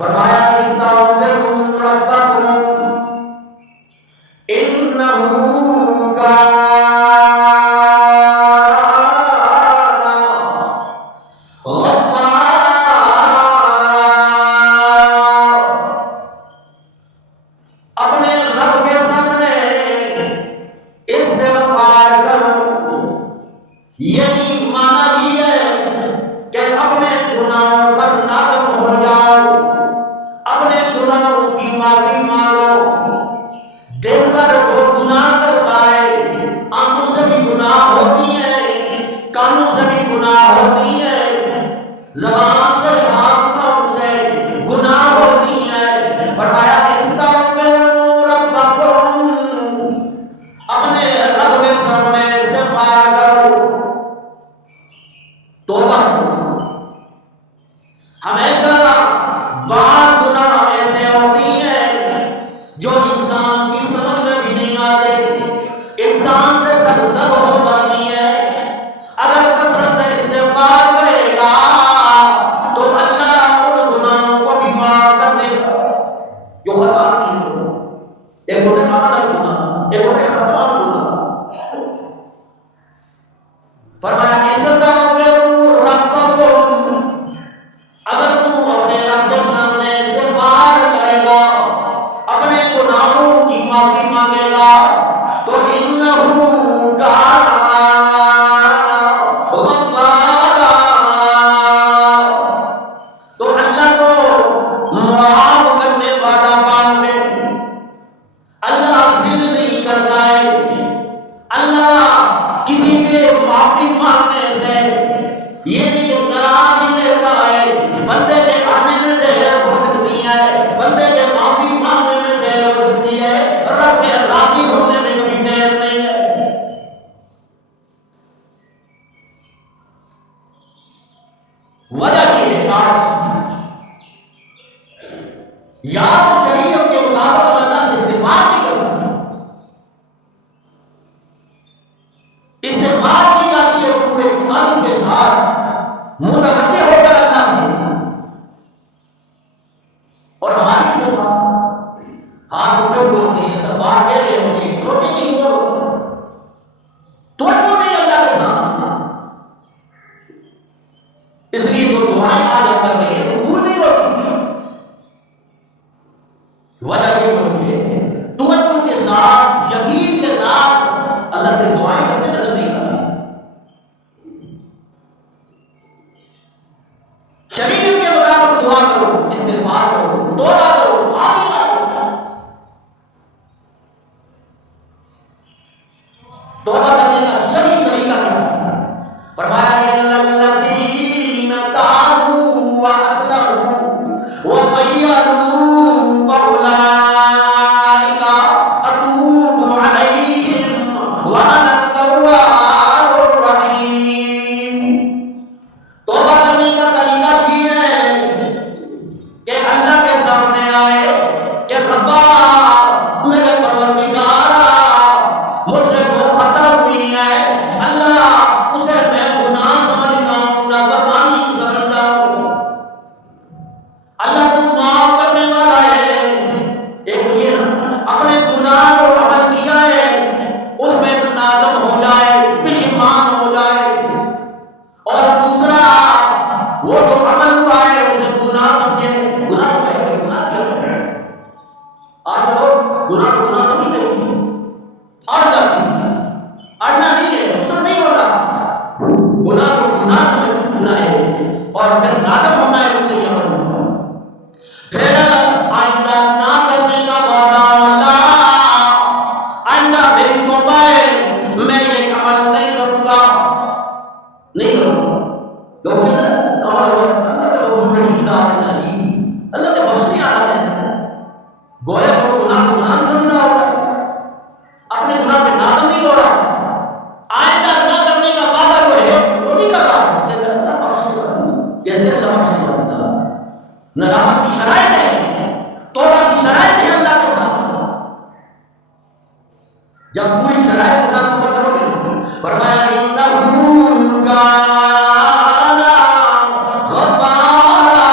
فرمایا استغفروا ربکم انہ کان اپنے رب کے سامنے استغفار کرو، یعنی معنی یہ ہے کہ اپنے گناہوں پر نادم ہو جاؤ، اپنے گناہوں کی معافی مانگو۔ دن بھر وہ گناہ کرتا ہے، آنکھوں سے بھی گناہ ہوتی ہے، کانوں سے بھی گناہ ہوتی ہے، زبان سے ہاتھ پاؤں سے گناہ ہوتی ہے۔ فرمایا استغفروا ربکم، اپنے رب کے سامنے استغفار کرو، توبہ کرو۔ ہمیشہ بعض گناہ ایسے ہوتی ہیں جو انسان کی سمجھ میں بھی نہیں آتے، انسان سے سرزد ہو جاتی ہے۔ اگر کثرت سے استغفار کرے گا تو اللہ ان گناہوں کو بھی معاف کر دے گا جو خطا کی ہو۔ ایک ہوتا ہے عمل گناہ، ایک ہوتا ہے خطا گناہ۔ فرمایا استغفروا ربکم، اگر تو اپنے رب کے سامنے استغفار کرے گا، اپنے گناہوں کی معافی مانگے گا تو انہ کان غفارا، تو اللہ کو معاف کرنے والا بان میں اللہ ضد نہیں کرتا ہے۔ اللہ کسی کے معافی مانگنے سے یہ نہیں کہ ناراض ہی رہتا ہے۔ بندے کے آنے میں دیر ہو سکتی ہے، بندے کے معافی مانگنے میں دیر ہو سکتی ہے، رب کے راضی ہونے میں کبھی دیر نہیں ہے۔ وجہ یہ ہے آج یا تو شریعت کے مطابق اللہ سے استغفار نہیں کرتا، استغفار کی جاتی ہے پورے قلب کے ساتھ، متوجہ ہو کر اللہ سے، اور ہماری جو ہاتھ اٹھے ہوئے ہوتے ہیں، استغفار کہہ رہے ہوتے ہیں، سوچے کی عمر ہوتی ہے، توجہ نہیں اللہ کے سامنے، اس لیے جو دعائیں آج ہم کر رہے ہیں قبول نہیں ہوتی۔ وجہ یہ ہوتی ہے توجہ کے ساتھ، یقین کے ساتھ اللہ سے دعائیں کرتے نظر نہیں آتی۔ شریعت کے مطابق دعا کرو، استغفار کرو، توبہ کرو، معافی مانگو۔ توبہ کرنے کا شریعت طریقہ کیا ہے؟ فرمایا الا الذین تابوا واصلحوا وبینوا فاولئک اتوب علیہم وانا التواب الرحیم۔ توبہ کرنے کا طریقہ یہ ہے کہ اللہ کے سامنے آئے کہ ربا میرے پروردگارا مجھ سے وہ خطا ہوئی ہے، اللہ اسے میں گناہ سمجھتا ہوں، نافرمانی سمجھتا ہوں، اللہ تو معاف کرنے والا ہے۔ ایک تو یہ اپنے گناہ جو عمل کیا ہے اس میں نادم ہو جائے، پشیمان ہو جائے، اور دوسرا وہ جو عمل ہوا ہے اسے گناہ سمجھے، گناہ کو ہے کہ گناہ کیا ہے۔ آج لوگ گناہ کو گناہ سمجھتے ہیں، اڑ جاتے ہیں، اڑنا نہیں ہے، غصہ نہیں ہوتا، گناہ کو گناہ سمجھنا ہے اور پھر نادم ہونا ہے، اس سے یہ عمل ہوا۔ پھر آئندہ نہ کرنے کا وعدہ، اللہ آئندہ میری توبہ ہے، میں یہ عمل نہیں کروں گا، نہیں کروں گا۔ لوگ اللہ کا غفور رحیم ذات ہے نا جی، اللہ کے بخشنے والا ہے، گویا کہ وہ گناہ کو گناہ نہیں سمجھ رہا ہوتا، اپنے گناہ پہ نادم نہیں ہو رہا، آئندہ نہ کرنے کا وعدہ جو ہے وہ نہیں کر رہا، کہ اللہ بخشنے والا ہے، کیسے اللہ بخشنے والا ہے؟ ندامت کی شرائط ہے، توبہ کی شرائط ہے اللہ کے ساتھ۔ جب پوری شرائط کے ساتھ توبہ کرو گے، فرمایا انہ کان غفارا،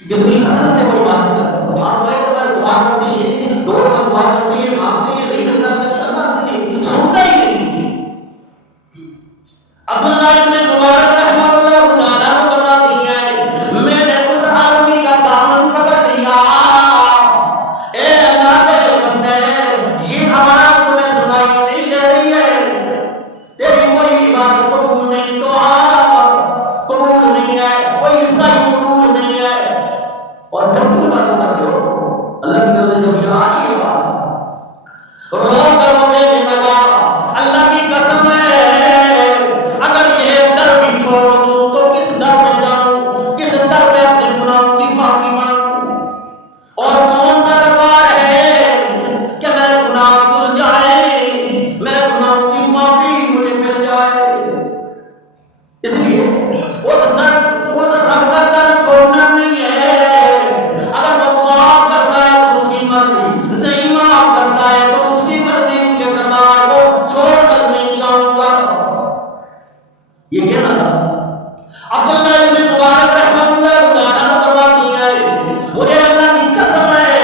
کتنی حسرت سے کوئی بات نہیں کرتا. آپ ایک بار دعا کرتے ہیں، دو بار دعا کرتے ہیں، مانگتے ہیں، نہیں ملتا تو اللہ نہیں سنتا ہی نہیں. عبداللہ ابن مبارک رحمہ اللہ تعالیٰ نے فرماتی ہے میں نے اس آدمی کا دامن پکڑ لیا. اے اللہ کے بندے، یہ آواز تمہیں سنائی نہیں دے رہی ہے، تیری کوئی عبادت قبول نہیں، تو قبول نہیں ہے، کوئی صحیح قبول نہیں ہے. اور جب تم بات کر رہے ہو اللہ کی طرف سے جب یہ آ رہی ہے آواز، رو کر وہ کہنے لگا اللہ کی قسم ہے اگر یہ در بھی چھوڑ دوں تو کس در میں جاؤں، کس در میں اپنے گناہوں کی معافی مانگوں، اور کون سا دربار ہے کہ میرے گناہ دھل جائیں، میرے گناہوں کی معافی مجھے مل جائے. اس لیے اس رب کا در چھوڑنا نہیں ہے. اگر وہ معاف کرتا ہے تو اس کی مرضی، نہیں معاف کرتا ہے تو اس کی مرضی، اس کے دربار کو چھوڑ کر نہیں جاؤں گا. یہ کہنا تھا. عبداللہ ابن مبارک رحمہ اللہ تعالیٰ نے فرماتی ہے مجھے اللہ کی قسم ہے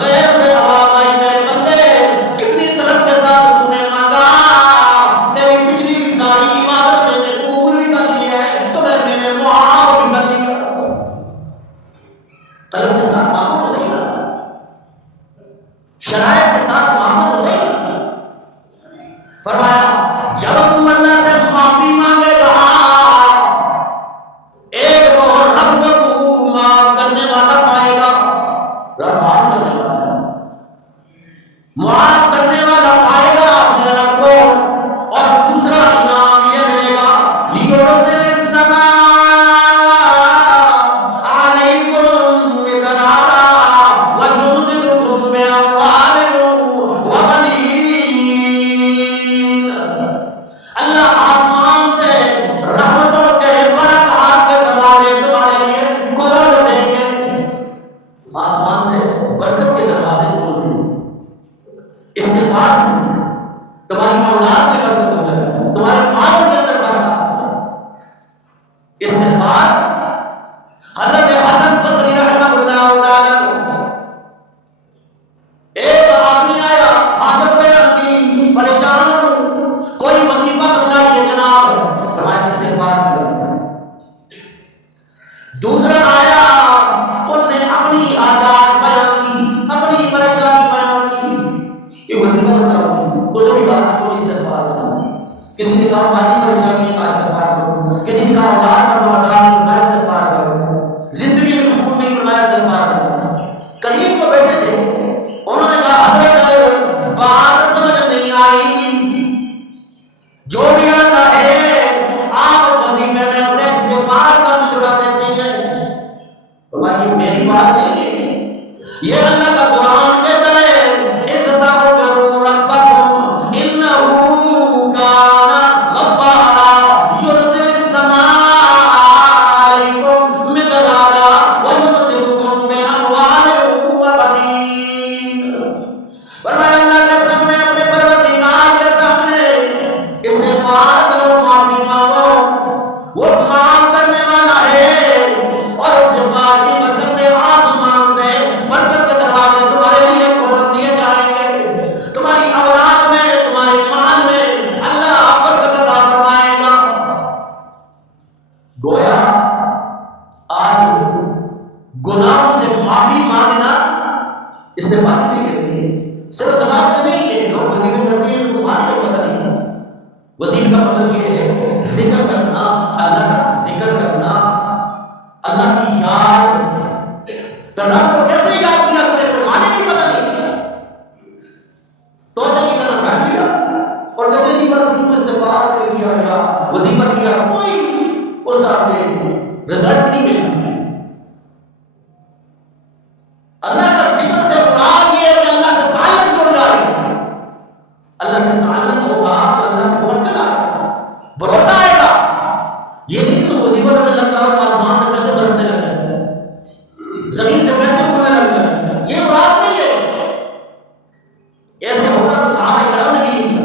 غیب سے آواز آئی میرے بندے کتنی طلب کے ساتھ تم نے مانگا، تیری پچھلی ساری عبادت میں نے قبول بھی کر لی ہے، تمہیں میں نے معاف بھی کر لیا. طلب کے ساتھ مانگو تو صحیح نا، شرائط کے ساتھ مانگو تو صحیح نا. فرمایا جب تم اللہ سے معافی مانگے گا ایک وہ رب کو معاف کرنے والا پائے گا. رب معاف کرنے والا ہے، معاف کرنے والا پائے گا اپنے رب کو. اور دوسرا انعام یہ ملے گا یرسل السماء علیکم مدرارا ویمددکم باموال وبنین. اللہ آسمان سے رحمتوں کے برکات کے دروازے تمہارے لیے کھول دیں گے. آسمان سے برکت کے دروازے کھول دیں گے. استغفار سے تمہاری اولاد میں برکت ہو جائے، تمہارے مال کے اندر برکت ہو جائے. استغفار حضرت حسن بصری رحمہ اللہ تعالیٰ ایک آدمی آیا حاجت بیان کی، پریشان ہوں، کوئی وظیفہ بتلائیے جناب. فرمایا استغفار کیا. دوسرا آیا اس نے اپنی حاجات بیان کی، اپنی پریشانی بیان کی. یہ وظیفہ بتاؤ، اس نے کہا کہ استغفار کرو. کسی نے کہا مالی پریشانی ہے، استغفار کرو. کسی نے کہا اولاد کا مدار ہے، فرمایا استغفار کرو. زندگی میں سکون نہیں، فرمایا استغفار کرو. قریب کو بیٹھے تھے، انہوں نے کہا حضرت بات سمجھ نہیں آئی، جو بھی آتا ہے آپ وظیفے میں اسے استغفار کا مشورہ دیتے ہیں. فرمایا میری بات نہیں ہے، یہ اللہ کا قرآن کہتا ہے استغفروا ربکم انہ کان غفارا یرسل السماء علیکم مدرارا ویمددکم باموال وبنین. فرمایا اللہ کے سامنے، اپنے پروردگار کے سامنے استغفار کرو، معافی مانگو. وہ معاف کرنے والا ہے، اور استغفار کی برکت سے آسمان سے برکت کے دروازے تمہارے لیے کھول دیے جائیں گے. تمہاری اولاد میں، تمہارے مال میں اللہ برکت عطا فرمائے گا. گویا آج گناہوں سے معافی مانگنا استغفار سے کہتے ہیں. صرف زبان سے نہیں کہ لوگ وظیفے کرتے ہیں ان کو ماننے کا پتہ نہیں. وظیفے کا مطلب یہ ہے ذکر کرنا، اللہ کا ذکر کرنا، اللہ کی یاد. تو رب کو کیسے یاد کیا تمہیں مانے نہیں پتہ نہیں، توتے کی طرح رکھ لیا اور کہتے جی بس ان کو استغفار کر کیا یا وظیفہ کیا، کوئی اس طرح کے رزلٹ نہیں ملا. اللہ کا ذکر سے مراد یہ ہے کہ اللہ سے تعلق جڑ جائے. اللہ سے تعلق ہوگا تو اللہ کو توکل آئے گا، بھروسہ آئے گا. یہ نہیں کہ تم وظیفہ کرنے لگتا اور آسمان سے پیسے برسنے لگ جائے، زمین سے پیسے اڑنے لگ جائے، یہ مراد نہیں ہے. ایسے ہوتا تو صحابہ کرام نے نہیں کیا.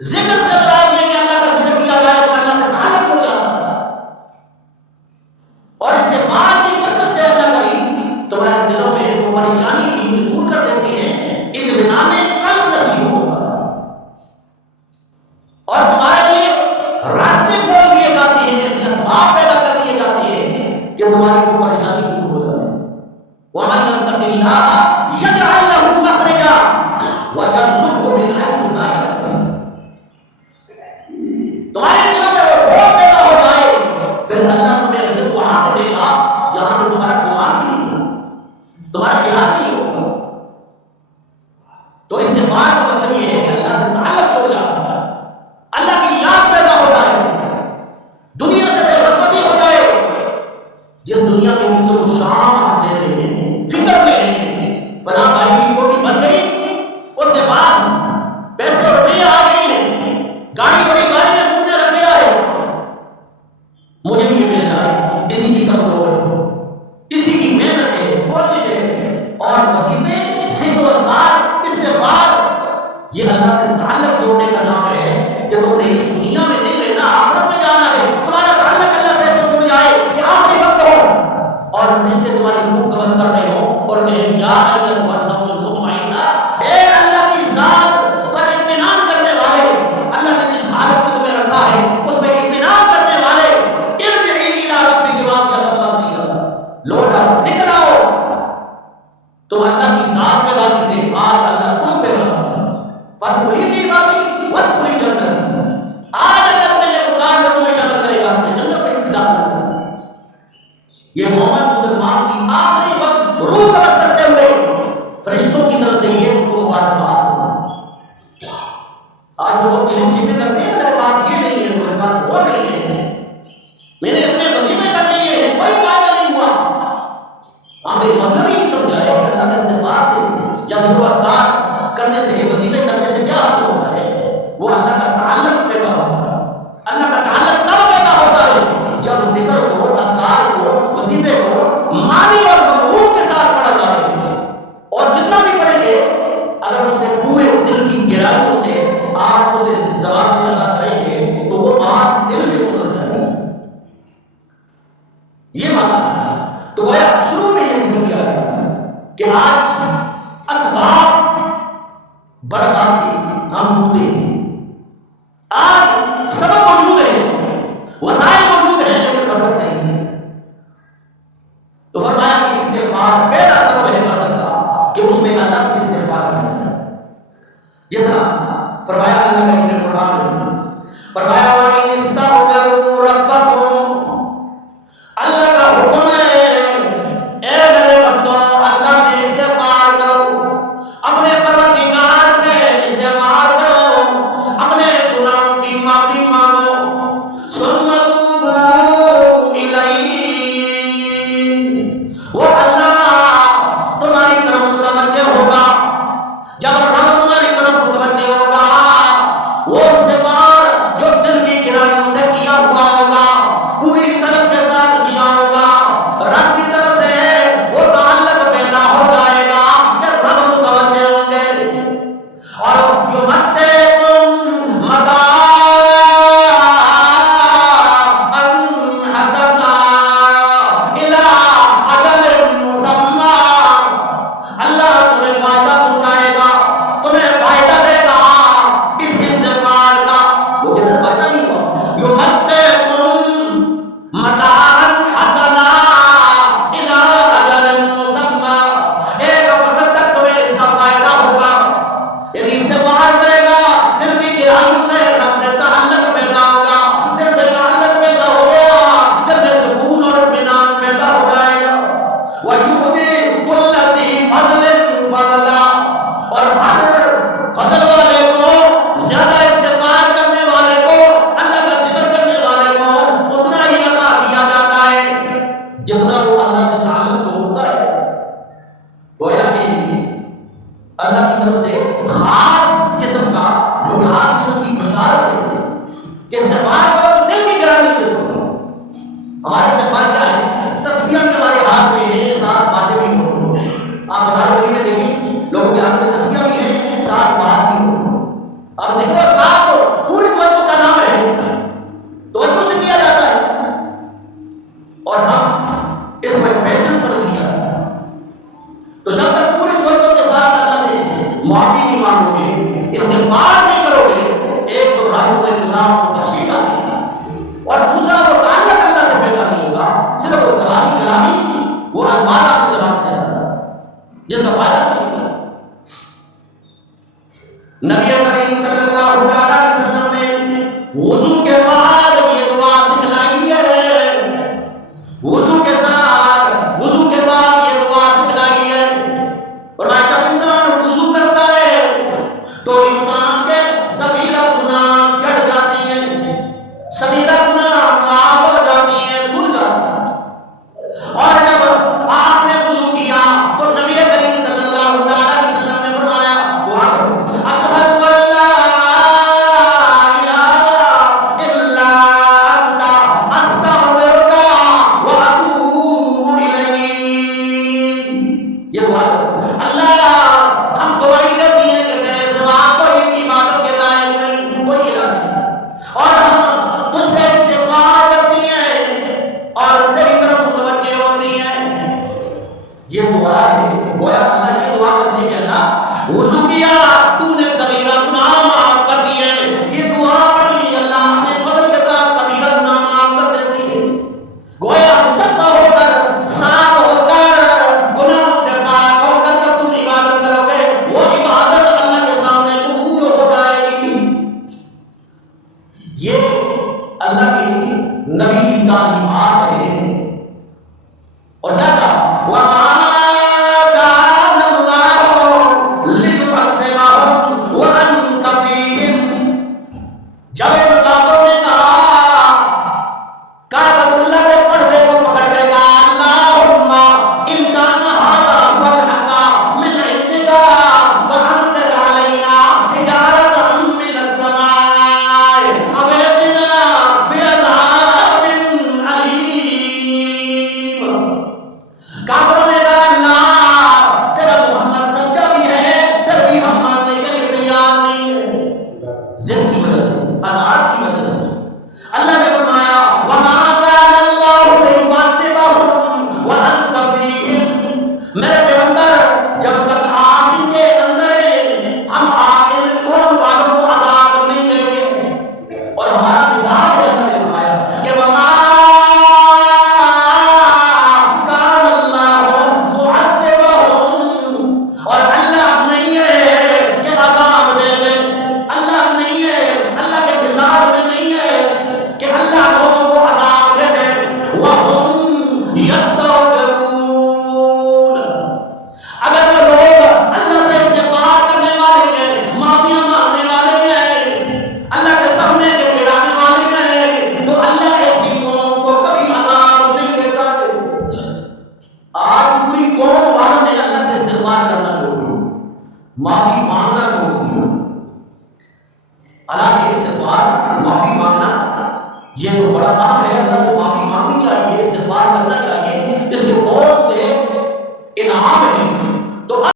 ذکر سے مراد یہ کہ اللہ کا ذکر کیا جائے تو اللہ سے تعلق جڑ جاتا ہے. اور اس سے بعد کی برکت پریشانی تھی اسے دور کر دیتے ہیں، اطمینان قلب نصیب ہوگا اور تمہارے لیے راستے کھول دیے جاتے ہیں، جیسے اسباب پیدا کر دیے جاتے ہیں کہ تمہاری کوئی پریشانی دور ہو جاتی ہے۔ وَمَن يَتَّقِ اللَّهَ يَجْعَل لَّهُ مَخْرَجًا وَيَرْزُقْهُ مِنْ حَيْثُ لَا يَحْتَسِبُ۔ تمہارے دل میں وہ خوف پیدا ہو جائے، پھر اللہ تمہیں رزق وہاں سے دے گا جہاں سے تمہارا گمان بھی نہیں ہوگا، تمہارا خیال نہیں ہوگا۔ تو استغفار کا مطلب یہ ہے کہ اللہ سے تعلق جڑ جائے، اللہ کی یاد پیدا ہو جائے، دنیا سے بے رغبتی ہو جائے۔ جس دنیا میں حصول و شام ہم دے رہے ہیں، فکر لے رہے ہیں، فلاں بھائی کی کوٹی بن گئی، اس کے پاس پیسے اور روپیے آ گئی ہیں، گاڑی بڑی گاڑی میں گھومنے لگ گیا ہے، مجھے بھی یہ مل جائے، اسی کی قدر ہو ہے، اسی کی محنت ہے، کوشش ہے، اور وظیفے ذکر و اذکار استغفار یہ اللہ سے تعلق جوڑنے کا نام ہے کہ تم نے اس دنیا میں نہیں رہنا، آخرت میں جانا ہے۔ تمہارا تعلق اللہ سے ایسے جڑ جائے کہ آخری وقت ہو اور رشتے تمہاری روح قبض کر رہے ہو اور کہیں یا ایھا النفس المطمئنہ، اے اللہ کی ذات پر اطمینان کرنے والے، اللہ نے جس حالت میں تمہیں رکھا ہے اس پہ اطمینان کرنے والے، ارجعی الی ربک راضیۃ مرضیہ، لوٹ آؤ، نکل آؤ، تم اللہ کی ذات پہ راضی تھے، آج اللہ تم پہ راضی ہے، فادخلی فی عبادی وادخلی جنتی، آج اللہ تمہیں نیکوکار لوگوں میں شامل کرے گا، تمہیں جنت میں داخل کرے گا۔ یہ مومن مسلمان کی آخری وقت روح قبض کرتے ہوئے فرشتوں کی طرف سے یہ ان کو مبارکباد ہوگا۔ آج لوگ دل شیفے کرتے ہیں، میرے پاس یہ نہیں ہے، میرے پاس وہ نہیں ہے، میں نے اتنے وظیفے کر لیے ہیں، کوئی فائدہ نہیں ہوا۔ ہم نے مطلب ہی نہیں سمجھا ہے کہ اللہ کے استغفار سے یا ذکر و اذکار کرنے سے، یہ وظیفے کرنے سے کیا حاصل ہوتا ہے؟ وہ اللہ کا تعلق پیدا ہوتا ہے۔ اللہ کا تعلق تب پیدا ہوتا ہے جب ذکر کو، اذکار کو، وظیفے کو معنی اور مفہوم کے ساتھ پڑھا جائے، اور جتنا بھی پڑھیں گے اگر اسے پورے دل کی گہرائیوں سے آپ اسے زبان سے ادا کریں گے تو وہ بات دل میں اتر جائے گی۔ یہ معنی تو گویا شروع میں یہ ذکر کیا گیا تھا کہ آج اسباب برکات کے ہم ڈھونڈتے ہیں، آج سبب موجود ہے، وسائل موجود ہیں، لیکن برکت نہیں ہے۔ تو فرمایا کہ استغفار پہلا سبب ہے برکت کا کہ اس میں اللہ سے استغفار کیا جائے۔ جس طرح فرمایا اللہ کریم نے قرآن میں فرمایا وَإِنِ اسْتَغْفِرُوا رَبَّكُمْ، اللہ کا حکم ہے اے میرے بندوں اللہ سے استغفار کرو، اپنے پروردگار سے استغفار کرو، اپنے گناہوں کی معافی مانگو، ثم توبوا الیہ، وہ اللہ تمہاری طرف متوجہ ہوگا، جب رب تمہاری طرف متوجہ ہوگا، وہ استغفار جو دل کی گہرائیوں سے کیا ہوا ہوگا، پوری طلب کے ساتھ کیا ہوگا، رب کی طرف سے وہ تعلق پیدا ہو جائے گا کہ رب متوجہ ہوں گے، اور یمتعکم متاعا حسنا الی اجل مسمی، اللہ تمہیں فائدہ پہنچائے گا، تمہیں فائدہ دے گا اس استغفار کا۔ وہ کدھر فائدہ نہیں ہوا، یمتعکم متاعا حسنا الی اجل مسمی، ایک وقت تک تمہیں اس کا فائدہ ہوگا، یعنی استغفار کرے گا، دل کی گہرائیوں سے رب سے تعلق پیدا ہوگا، دل سے تعلق پیدا ہو گیا، دل میں سکون اور اطمینان پیدا ہو جائے گا۔ وَيُؤْتِي كُلَّ ذِي فَضْلٍ فَضْلَهُ، اور ہر فضل والے کو، زیادہ استغفار کرنے والے کو، اللہ کا ذکر کرنے والے کو اتنا ہی عطا کیا جاتا ہے جتنا وہ اللہ سے تعلق جوڑتا ہے۔ گویا کہ اللہ کی طرف سے خاص قسم کا، جو خاص قسم کی بشارت ہے کہ استغفار کرو تو دل کی گہرائیوں سے کرو۔ ہمارا استغفار کیا ہے؟ تسبیح بھی ہمارے ہاتھ میں ہے، ساتھ باتیں بھی ہو۔ آپ بازار گلی میں دیکھیں، لوگوں کے ہاتھ میں تسبیح بھی ہے، ساتھ بات بھی ہو۔ اب ذکر و اذکار تو پوری توجہ کا نام ہے، توجہ سے کیا جاتا ہے، اور ہم اس میں فیشن کلامی کلامی وہ الفاظ آپ کی زبان سے آتا جس کا فائدہ کچھ نہیں. نبی کریم صلی اللہ علیہ وسلم نے وضو کے بعد یہ دعا سکھلائی ہے. وضو کے ساتھ وضو کے بعد یہ دعا سکھلائی ہے. فرمایا جب انسان وضو کرتا ہے تو انسان کے صغیرہ گناہ چڑھ جاتے ہیں, صغیرہ گناہ معاف ہو جاتی ہیں, دھل جاتے ہیں. اور جب آپ نے وضو کیا تو نبی کریم صلی اللہ علیہ وسلم نے فرمایا دعا کرو, اشہد ان لا الہ الا انت استغفرک واتوب الیک. یہ دعا کرو. اللہ ہم گواہی دیتے ہیں کہ تیرے سوا کوئی عبادت کے لائق نہیں, کوئی الہ نہیں, اور ہم تجھ سے استغفار کرتی ہیں اور تیری طرف متوجہ ہوتی ہیں. یہ دعا ہے. گویا اللہ کی دعا کرتے کہ اللہ وضو کیا تو نے صغیرہ گناہ معاف کر دیے. یہ دعا پڑھی اللہ اپنے فضل کے ساتھ کبیرہ گناہ معاف کر دیتی ہے. گویا سب ہو کر صاف ہو کر گناہوں سے پاک ہو کر جب تم عبادت کرو گے وہ عبادت اللہ کے سامنے قبول ہو جائے گی. یہ اللہ کی نبی کی تعلیمات ہے. اور کیا کہا وَمَا كَانَ اللَّهُ لِيُعَذِّبَهُمْ وَأَنْتَ فِيهِمْ. جب ان کافروں نے کہا کعبۃ اللہ کے پردے کو پکڑ کے کہا اللہم ان کان ھذا هو الحق من عندک فامطر علینا حجارۃ من السماء او ائتنا بعذاب علیم. کافروں نے کہا اللہ تیرا محمد سچا بھی ہے پھر بھی ہم ماننے کے لیے تیار نہیں ہیں. ضد کی وجہ سے, اناٹ کی وجہ سے اللہ نے فرمایا وَمَا كَانَ اللَّهُ لِيُعَذِّبَهُمْ وَأَنْتَ فِيهِمْ. میرے پیغمبر جب تک آپ ان کے اندر ہیں ہم آپ ان قوم والوں کو عذاب نہیں دیں گے. اور ہمارا مزاج ہے, اللہ نے فرمایا کہ وَمَا كَانَ اللَّهُ مُعَذِّبَهُمْ. اور اللہ نہیں ہے کہ عذاب دے دے. اللہ نہیں ہے, اللہ کے مزاج میں نہیں ہے کہ اللہ لوگوں کو عذاب دے دے. وَهُمْ يَسْتَغْفِرُونَ. اگر وہ لوگ اللہ سے استغفار کرنے والے ہیں, معافیاں مانگنے والے ہیں, اللہ کے سامنے گڑانے والے ہیں تو اللہ ایسی قوم کو کبھی عذاب نہیں دیتا ہے. آج پوری قوم والوں نے اللہ سے استغفار کرنا چھوڑ دیا, معافی مانگنا چھوڑ دیا. اللہ کے استغفار معافی مانگنا یہ تو بڑا